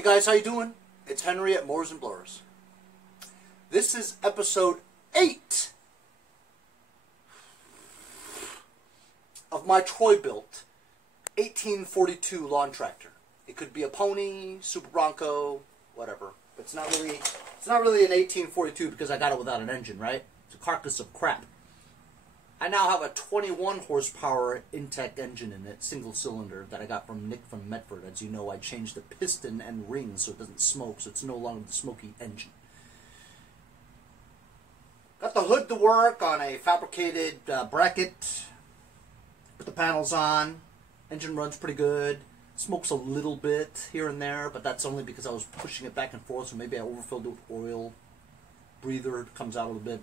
Hey guys, how you doing? It's Henry at Mowers and Blowers. This is episode 8 of my Bilt 1842 lawn tractor. It could be a pony, super Bronco, whatever. But it's not really an 1842 because I got it without an engine, right? It's a carcass of crap. I now have a 21 horsepower Intech engine in it, single cylinder, that I got from Nick from Medford. As you know, I changed the piston and rings so it doesn't smoke, so it's no longer the smoky engine. Got the hood to work on a fabricated bracket. Put the panels on. Engine runs pretty good. Smokes a little bit here and there, but that's only because I was pushing it back and forth, so maybe I overfilled it with oil. Breather comes out a little bit.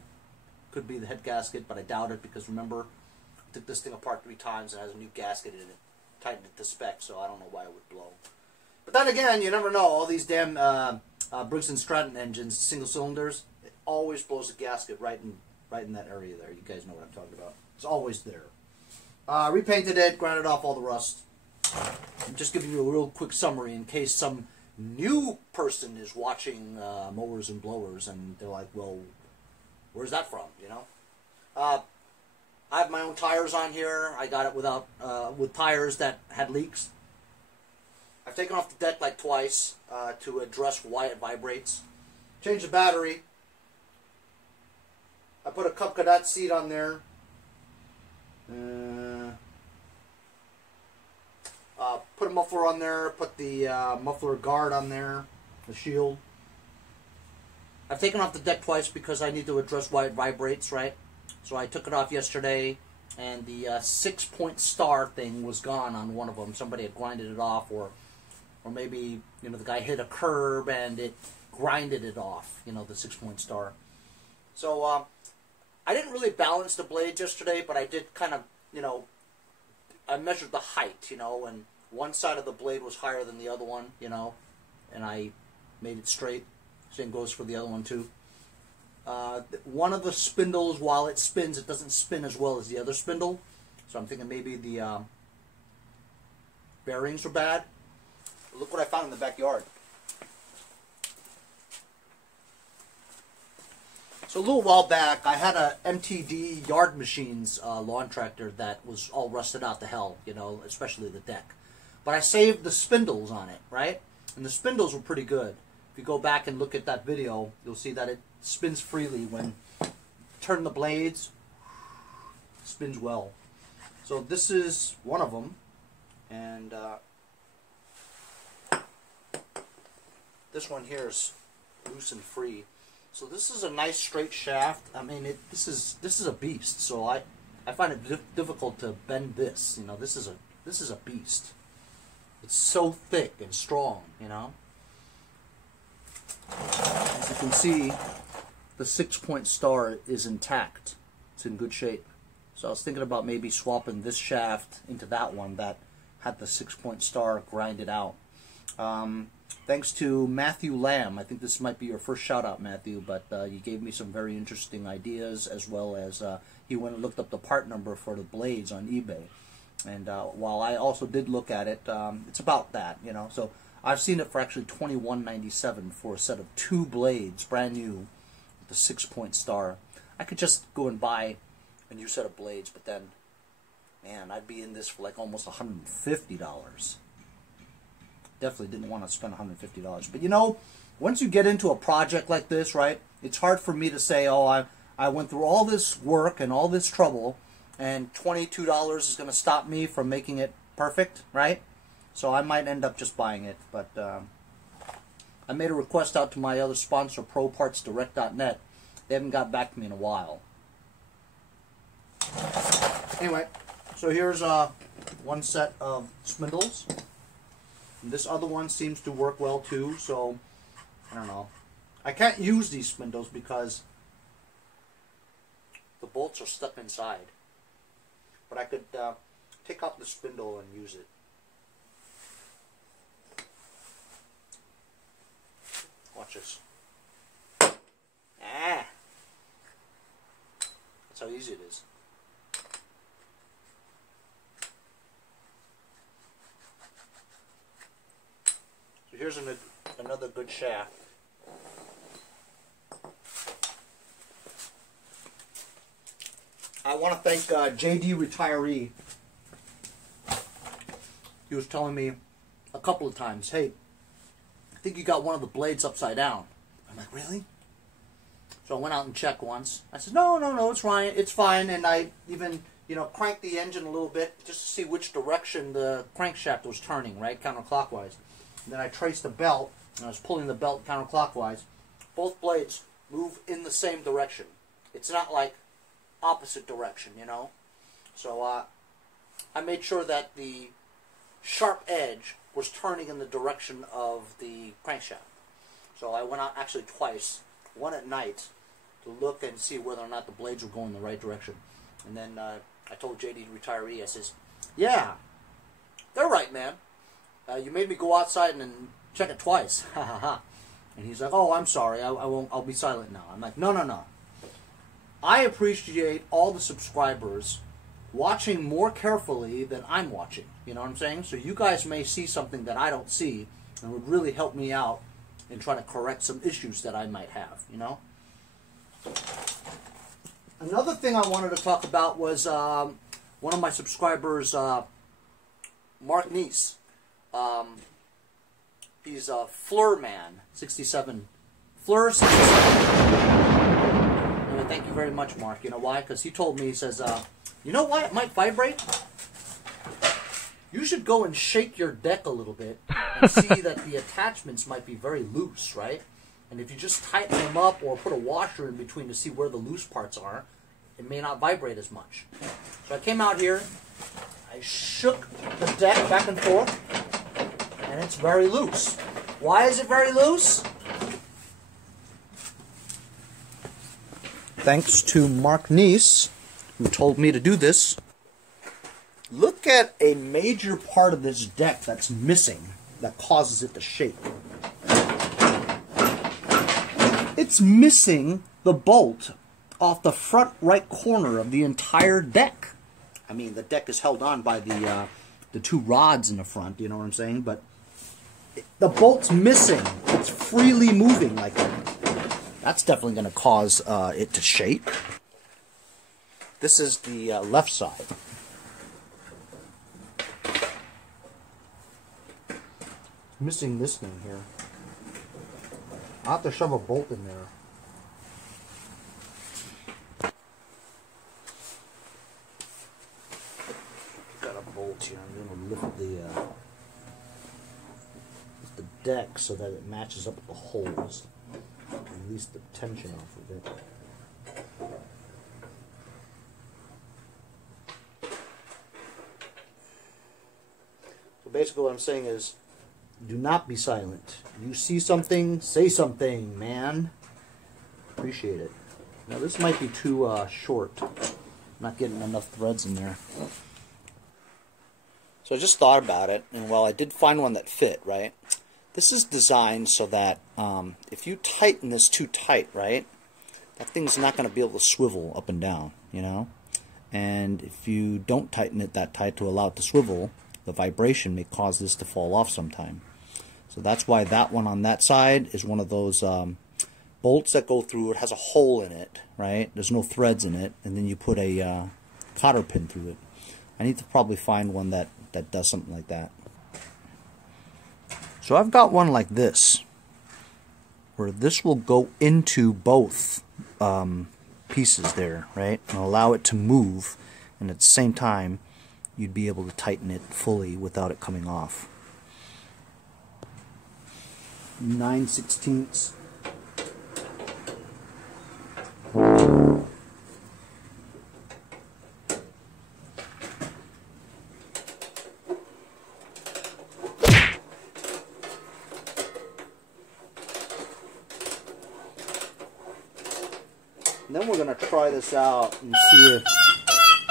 Could be the head gasket, but I doubt it because remember, I took this thing apart 3 times and it has a new gasket in it. Tightened it to spec, so I don't know why it would blow. But then again, you never know. All these damn Briggs & Stratton engines, single cylinders, it always blows the gasket right in that area there. You guys know what I'm talking about. It's always there. Repainted it, grinded off all the rust. I'm just giving you a real quick summary in case some new person is watching Mowers and Blowers and they're like, well, where's that from, you know? I have my own tires on here. I got it with tires that had leaks. I've taken off the deck like twice to address why it vibrates. Changed the battery. I put a Cub Cadet seat on there. Put a muffler on there. Put the muffler guard on there. The shield. I've taken off the deck twice because I need to address why it vibrates, right? So I took it off yesterday, and the 6-point star thing was gone on one of them. Somebody had grinded it off, or maybe, you know, the guy hit a curb and it grinded it off, you know, the 6-point star. So I didn't really balance the blades yesterday, but I did kind of, you know, I measured the height, you know, and one side of the blade was higher than the other one, you know, and I made it straight. Same goes for the other one too. One of the spindles, while it spins, it doesn't spin as well as the other spindle. So I'm thinking maybe the bearings were bad. But look what I found in the backyard. So a little while back, I had a MTD Yard Machines lawn tractor that was all rusted out to hell, you know, especially the deck. But I saved the spindles on it, right? And the spindles were pretty good. If you go back and look at that video, you'll see that it spins freely when you turn the blades. Spins well. So this is one of them, and this one here is loose and free. So this is a nice straight shaft. I mean, this is a beast. So I find it difficult to bend this. You know, this is a beast. It's so thick and strong. You know. As you can see, the 6-point star is intact. It's in good shape. So I was thinking about maybe swapping this shaft into that one that had the 6-point star grinded out. Thanks to Matthew Lamb. I think this might be your first shout out, Matthew, but you gave me some very interesting ideas, as well as he went and looked up the part number for the blades on eBay. And while I also did look at it, it's about that, you know. So I've seen it for actually $21.97 for a set of 2 blades, brand new, with the 6-point star. I could just go and buy a new set of blades, but then, man, I'd be in this for like almost $150. Definitely didn't want to spend $150. But you know, once you get into a project like this, right, it's hard for me to say, oh, I went through all this work and all this trouble, and $22 is going to stop me from making it perfect, right? So I might end up just buying it, but I made a request out to my other sponsor, ProPartsDirect.net. They haven't got back to me in a while. Anyway, so here's one set of spindles. And this other one seems to work well too, so I don't know. I can't use these spindles because the bolts are stuck inside. But I could take out the spindle and use it. Watch this. Ah! That's how easy it is. So here's Another good shaft. I want to thank JD Retiree. He was telling me a couple of times, hey, I think you got one of the blades upside down. I'm like, really? So I went out and checked once. I said, no, it's fine. It's fine. And I even, cranked the engine a little bit just to see which direction the crankshaft was turning, right, counterclockwise. And then I traced the belt, and I was pulling the belt counterclockwise. Both blades move in the same direction. It's not like opposite direction, So I made sure that the sharp edge was turning in the direction of the crankshaft. So I went out actually twice, one at night, to look and see whether or not the blades were going in the right direction. And then I told JD Retiree, I says, yeah, they're right, man. You made me go outside and check it twice. Ha ha ha. And he's like, oh, I'm sorry, I won't. I'll be silent now. I'm like, no. I appreciate all the subscribers watching more carefully than I'm watching. You know what I'm saying? So you guys may see something that I don't see and would really help me out in trying to correct some issues that I might have, Another thing I wanted to talk about was one of my subscribers, Mark Neese. He's a Fleur Man, 67. Fleur 67. Thank you very much, Mark. You know why? Because he told me, he says, you know why it might vibrate? You should go and shake your deck a little bit and see that the attachments might be very loose, right? And if you just tighten them up or put a washer in between to see where the loose parts are, it may not vibrate as much. So I came out here, I shook the deck back and forth, and it's very loose. Why is it very loose? Thanks to Mark Neese, who told me to do this. Look at a major part of this deck that's missing that causes it to shake. It's missing the bolt off the front right corner of the entire deck. I mean, the deck is held on by the two rods in the front, you know what I'm saying? But the bolt's missing. It's freely moving like that. That's definitely going to cause it to shake. This is the left side. Missing this thing here. I'll have to shove a bolt in there. Got a bolt here. I'm going to lift the deck so that it matches up with the holes. Release the tension off of it. So basically what I'm saying is, do not be silent. You see something, say something, man. Appreciate it. Now this might be too short. I'm not getting enough threads in there. So I just thought about it, and well, I did find one that fit, right? This is designed so that if you tighten this too tight, right, that thing's not going to be able to swivel up and down, And if you don't tighten it that tight to allow it to swivel, the vibration may cause this to fall off sometime. So that's why that one on that side is one of those bolts that go through. It has a hole in it, right? There's no threads in it, and then you put a cotter pin through it. I need to probably find one that does something like that. So I've got one like this, where this will go into both pieces there, right? And allow it to move, and at the same time, you'd be able to tighten it fully without it coming off. 9/16. And then we're going to try this out and see if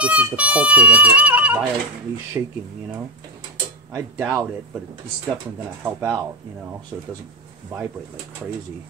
this is the culprit of it violently shaking, I doubt it, but it's definitely going to help out, so it doesn't vibrate like crazy.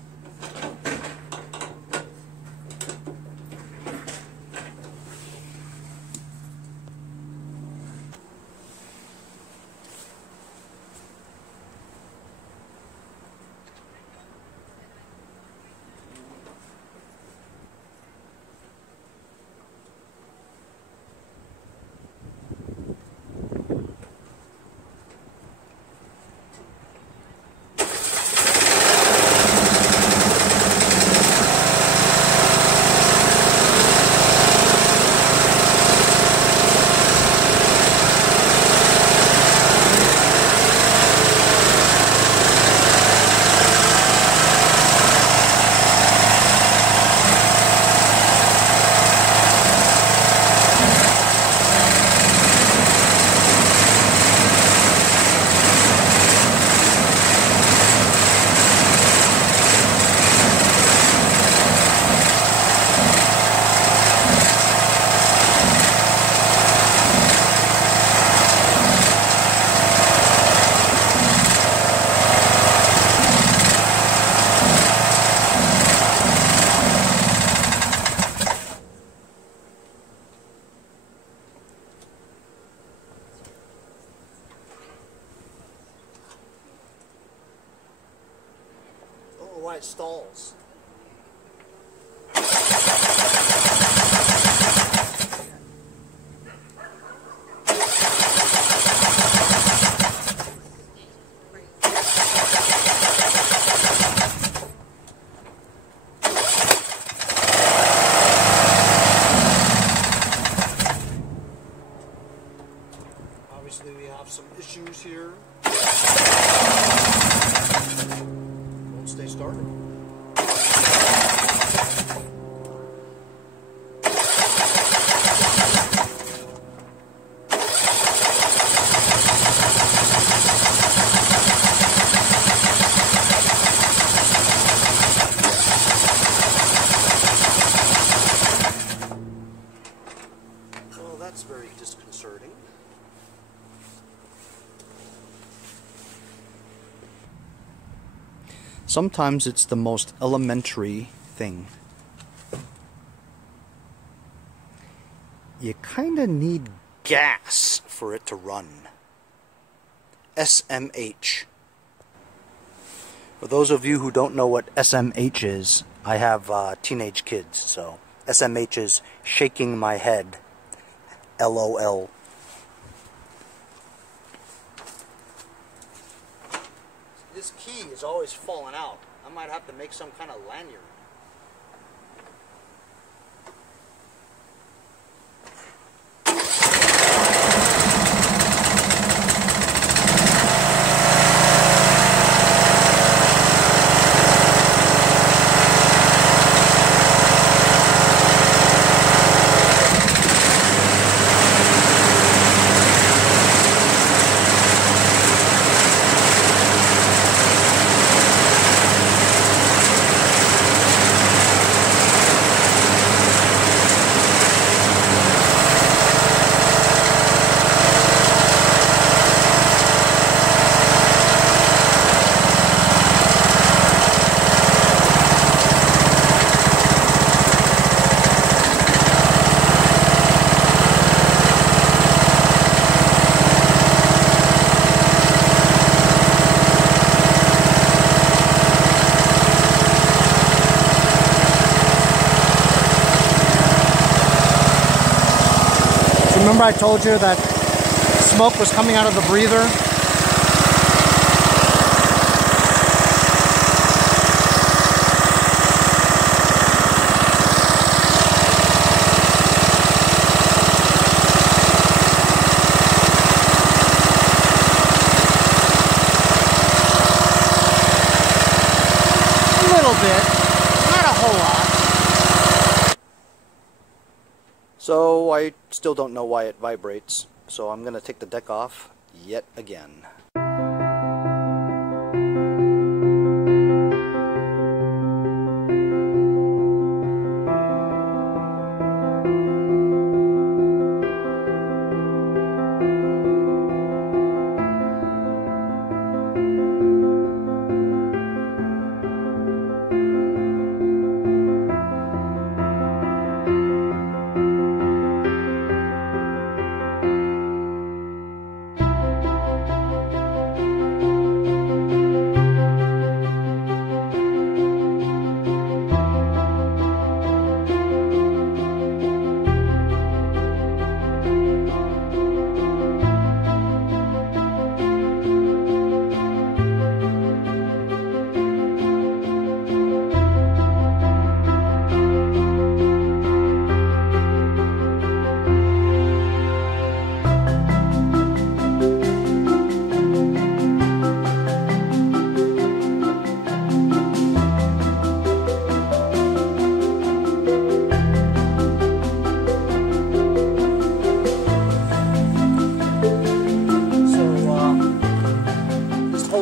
why it stalls. Obviously we have some issues here. Won't stay started. Well, that's very disconcerting. Sometimes it's the most elementary thing. You kind of need gas for it to run. SMH. For those of you who don't know what SMH is, I have teenage kids, so SMH is shaking my head. LOL. This key is always falling out. I might have to make some kind of lanyard. Remember I told you that smoke was coming out of the breather? A little bit, not a whole lot. So I still don't know why it vibrates, so I'm going to take the deck off yet again.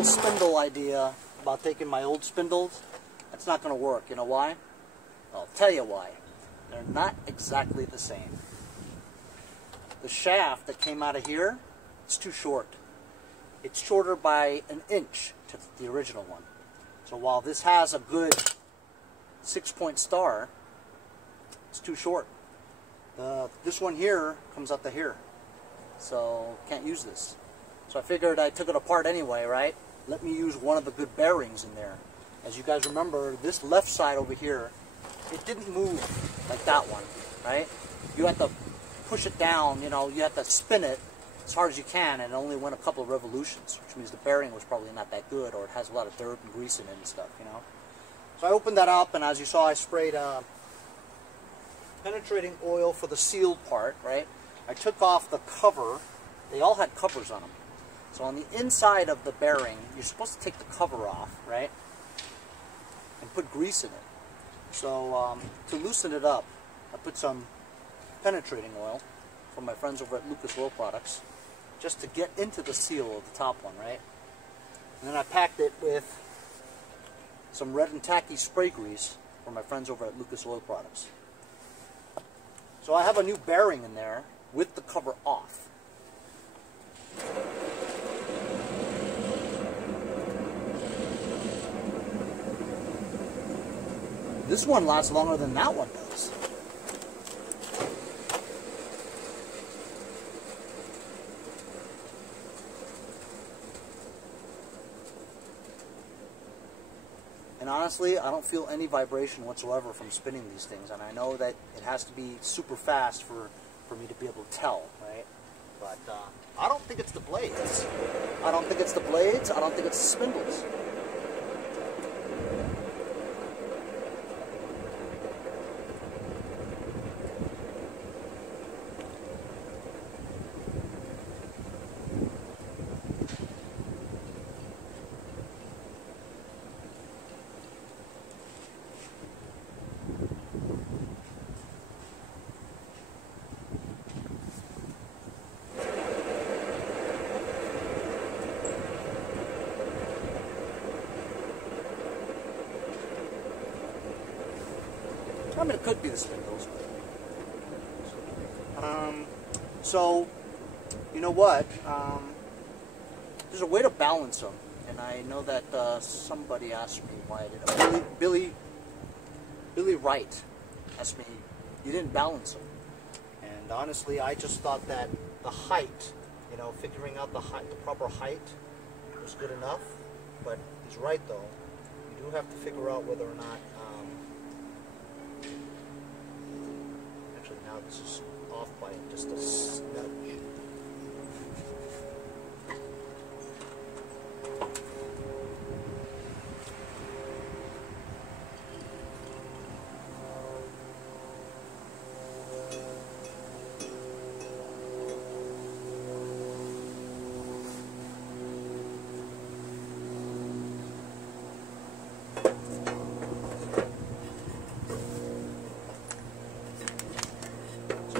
Spindle idea about taking my old spindles, that's not going to work. You know why? I'll tell you why. They're not exactly the same. The shaft that came out of here, it's too short. It's shorter by an inch to the original one. So while this has a good 6-point star, it's too short. This one here comes out to here. So can't use this. So I figured I took it apart anyway, right? Let me use one of the good bearings in there. as you guys remember, this left side over here, it didn't move like that one, right? You had to push it down, you know, you had to spin it as hard as you can, and it only went a couple of revolutions, which means the bearing was probably not that good, or it has a lot of dirt and grease in it and stuff, you know. So I opened that up, and as you saw, I sprayed penetrating oil for the sealed part, right? I took off the cover. They all had covers on them. So on the inside of the bearing, you're supposed to take the cover off, right? And put grease in it. So to loosen it up, I put some penetrating oil from my friends over at Lucas Oil Products, just to get into the seal of the top one, right? And then I packed it with some red and tacky spray grease from my friends over at Lucas Oil Products. So I have a new bearing in there with the cover off. This one lasts longer than that one does. And honestly, I don't feel any vibration whatsoever from spinning these things. And I know that it has to be super fast for me to be able to tell, right? But I don't think it's the blades. I don't think it's the blades. I don't think it's the spindles. I mean, it could be the spindles. So, you know what? There's a way to balance them, and I know that somebody asked me why I did it. Billy Wright asked me, you didn't balance them. And honestly, I just thought that the height, you know, figuring out the proper height was good enough. But he's right, though. You do have to figure out whether or not. Actually, now this is off by just a smidge.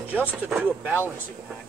Just to do a balancing act.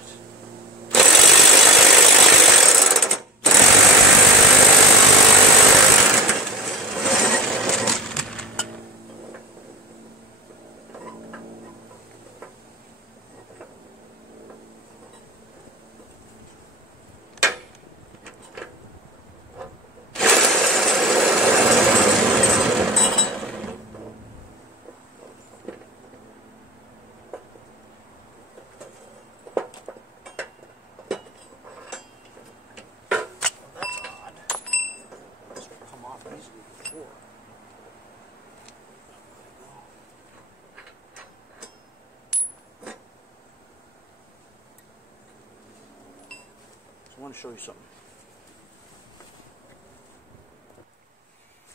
I want to show you something.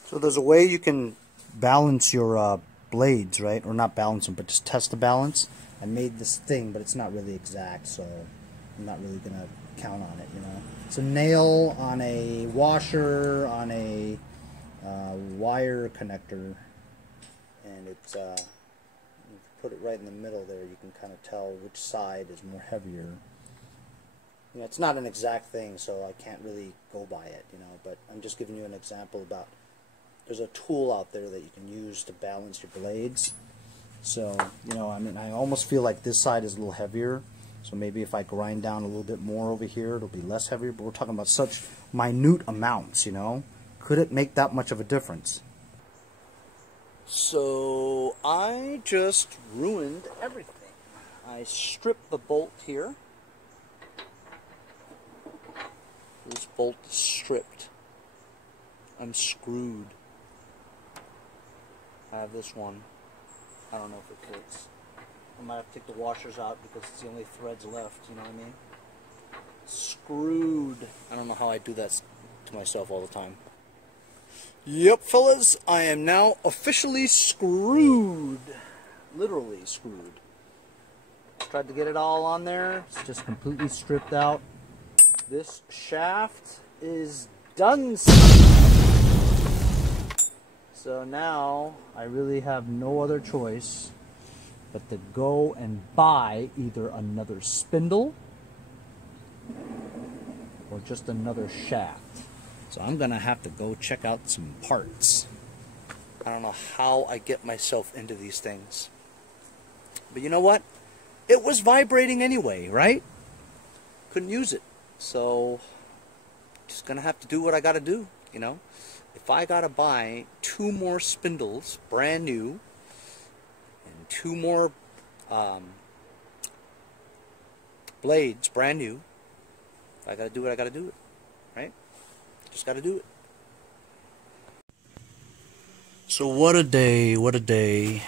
So there's a way you can balance your blades, right? Or not balance them, but just test the balance. I made this thing, but it's not really exact, so I'm not really going to count on it, you know. It's a nail on a washer, on a wire connector, and it's you put it right in the middle there. You can kind of tell which side is more heavier. You know, it's not an exact thing, so I can't really go by it, you know, but I'm just giving you an example about there's a tool out there that you can use to balance your blades. So, you know, I mean, I almost feel like this side is a little heavier, so maybe if I grind down a little bit more over here, it'll be less heavier, but we're talking about such minute amounts, you know. Could it make that much of a difference? So, I just ruined everything. I stripped the bolt here. This bolt is stripped. I'm screwed. I have this one. I don't know if it fits. I might have to take the washers out because it's the only threads left, you know what I mean? Screwed. I don't know how I do that to myself all the time. Yep, fellas, I am now officially screwed. Literally screwed. Tried to get it all on there. It's just completely stripped out. This shaft is done. So now I really have no other choice but to go and buy either another spindle or just another shaft. So I'm gonna have to go check out some parts. I don't know how I get myself into these things. But you know what? It was vibrating anyway, right? Couldn't use it. So just gonna have to do what I gotta do, you know? If I gotta buy 2 more spindles, brand new, and 2 more blades, brand new, if I gotta do it, I gotta do it, right? Just gotta do it. So what a day, what a day.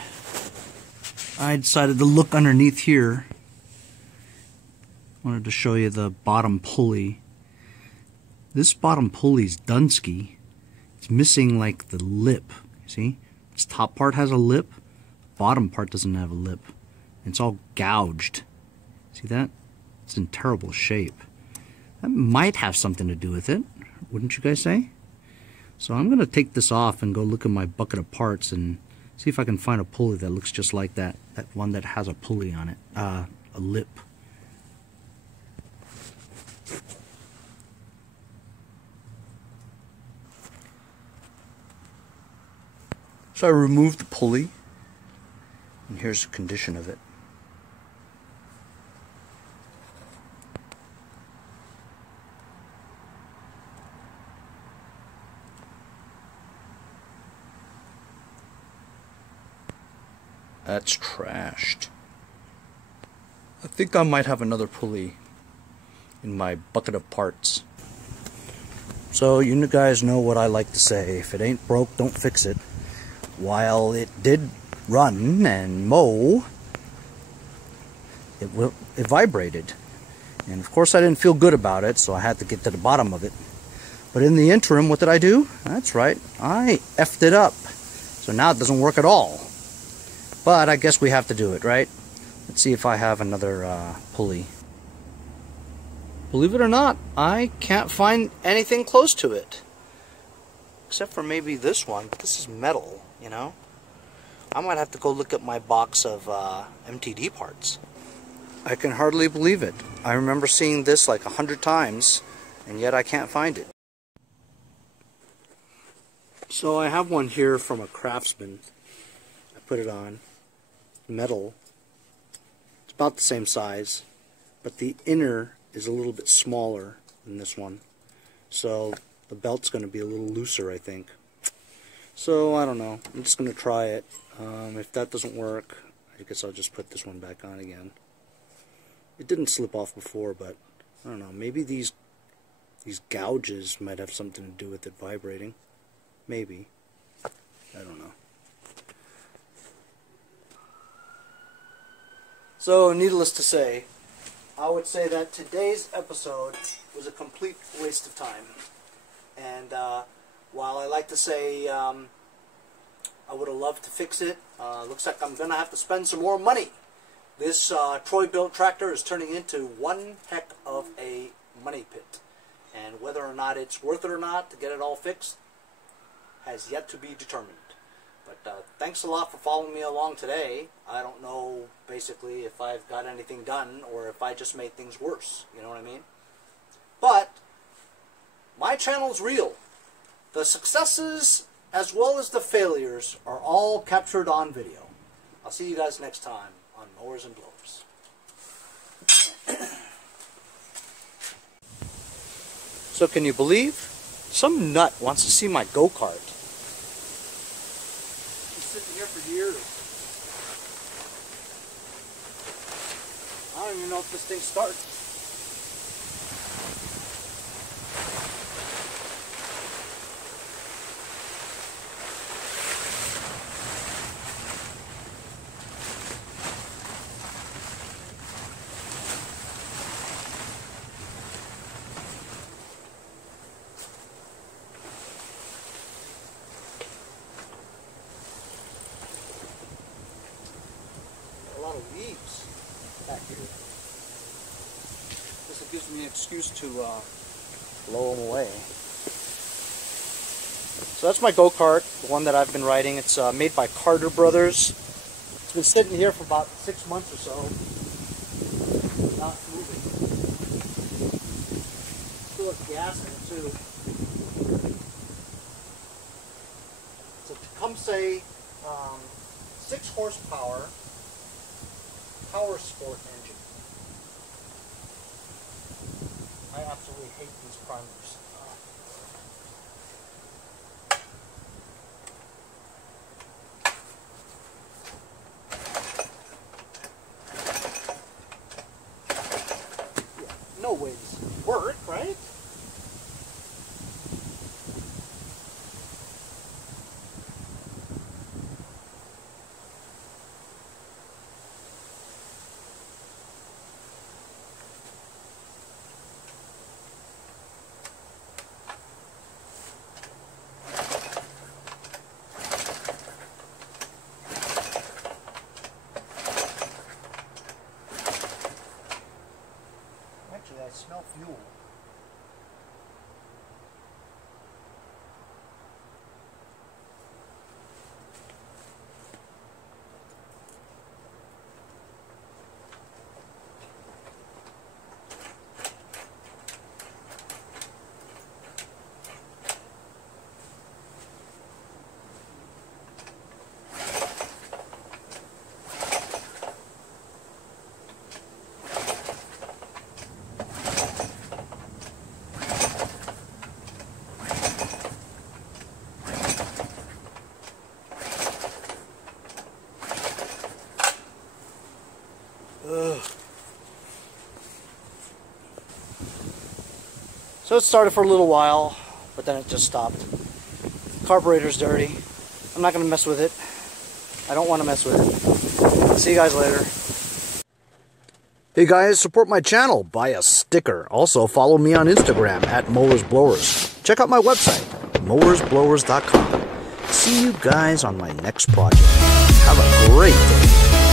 I decided to look underneath here. Wanted to show you the bottom pulley. This bottom pulley's Dunsky. It's missing like the lip. See? This top part has a lip. Bottom part doesn't have a lip. It's all gouged. See that? It's in terrible shape. That might have something to do with it. Wouldn't you guys say? So I'm going to take this off and go look at my bucket of parts and see if I can find a pulley that looks just like that. That one that has a pulley on it. A lip. So I removed the pulley, and here's the condition of it. That's trashed. I think I might have another pulley in my bucket of parts. So you guys know what I like to say. If it ain't broke, don't fix it. While it did run and mow, it vibrated. And of course I didn't feel good about it, so I had to get to the bottom of it. But in the interim, what did I do? That's right, I effed it up. So now it doesn't work at all. But I guess we have to do it, right? Let's see if I have another pulley. Believe it or not, I can't find anything close to it. Except for maybe this one. This is metal, you know? I might have to go look at my box of MTD parts. I can hardly believe it. I remember seeing this like 100 times, and yet I can't find it. So I have one here from a Craftsman. I put it on. Metal. It's about the same size, but the inner is a little bit smaller than this one. So the belt's going to be a little looser, I think. So I don't know. I'm just going to try it. If that doesn't work, I guess I'll just put this one back on again. It didn't slip off before, but I don't know. Maybe these gouges might have something to do with it vibrating. Maybe. I don't know. So, needless to say, I would say that today's episode was a complete waste of time. And while I like to say I would have loved to fix it, looks like I'm going to have to spend some more money. This Troy Bilt tractor is turning into one heck of a money pit. And whether or not it's worth it or not to get it all fixed has yet to be determined. But thanks a lot for following me along today. I don't know basically if I've got anything done or if I just made things worse. You know what I mean? But my channel's real. The successes as well as the failures are all captured on video. I'll see you guys next time on Mowers and Blowers. So can you believe? Some nut wants to see my go-kart. Sitting here for years. I don't even know if this thing starts. gives me an excuse to blow them away. So that's my go-kart, the one that I've been riding. It's made by Carter Brothers. It's been sitting here for about 6 months or so. Not moving. Still has gas in it too. It's a Tecumseh 6 horsepower power sport engine. I absolutely hate these primers. No way this would work, right? Actually, I smell fuel. So it started for a little while, but then it just stopped. Carburetor's dirty. I'm not going to mess with it. I don't want to mess with it. See you guys later. Hey guys, support my channel. Buy a sticker. Also follow me on Instagram at Mowers Blowers. Check out my website, mowersblowers.com. See you guys on my next project. Have a great day.